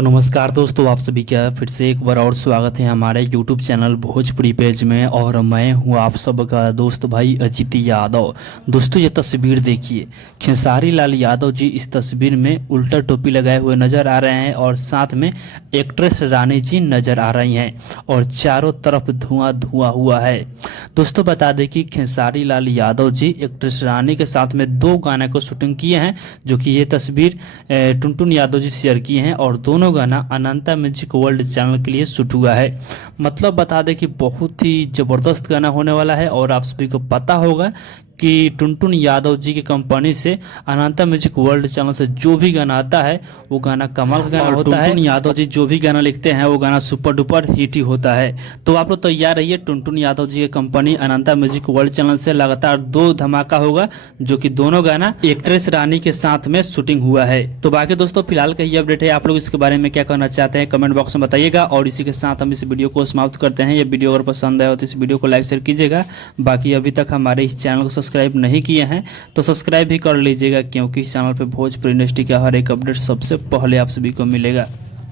तो नमस्कार दोस्तों, आप सभी का फिर से एक बार और स्वागत है हमारे YouTube चैनल भोजपुरी पेज में। और मैं हूं आप सबका दोस्त भाई अजीत यादव। दोस्तों, ये तस्वीर देखिए, खेसारी लाल यादव जी इस तस्वीर में उल्टा टोपी लगाए हुए नज़र आ रहे हैं और साथ में एक्ट्रेस रानी जी नज़र आ रही हैं और चारों तरफ धुआं धुआं हुआ है। दोस्तों, बता दें कि खेसारी लाल यादव जी एक्ट्रेस रानी के साथ में 2 गाने को शूटिंग किए हैं, जो कि ये तस्वीर टुनटुन यादव जी शेयर किए हैं और दोनों गाना अनंता म्यूजिक वर्ल्ड चैनल के लिए शूट हुआ है। मतलब बता दें कि बहुत ही ज़बरदस्त गाना होने वाला है। और आप सभी को पता होगा कि टुनटुन यादव जी की कंपनी से अनंता म्यूजिक वर्ल्ड चैनल से जो भी गाना आता है वो गाना कमाल का गाना होता है। टुनटुन यादव जी जो भी गाना लिखते हैं वो गाना सुपर डुपर हिट ही होता है। तो आप लोग तैयार रहिए, टुनटुन यादव जी की कंपनी अनंता म्यूजिक वर्ल्ड चैनल से लगातार 2 धमाका होगा, जो कि दोनों गाना एक्ट्रेस रानी के साथ में शूटिंग हुआ है। तो बाकी दोस्तों, फिलहाल का ये अपडेट है। आप लोग इसके बारे में क्या कहना चाहते हैं कमेंट बॉक्स में बताइएगा। और इसी के साथ हम इस वीडियो को समाप्त करते हैं। ये वीडियो अगर पसंद आया हो तो इस वीडियो को लाइक शेयर कीजिएगा। बाकी अभी तक हमारे इस चैनल को सब्सक्राइब नहीं किए हैं तो सब्सक्राइब भी कर लीजिएगा, क्योंकि इस चैनल पे भोजपुरी इंडस्ट्री का हर एक अपडेट सबसे पहले आप सभी को मिलेगा।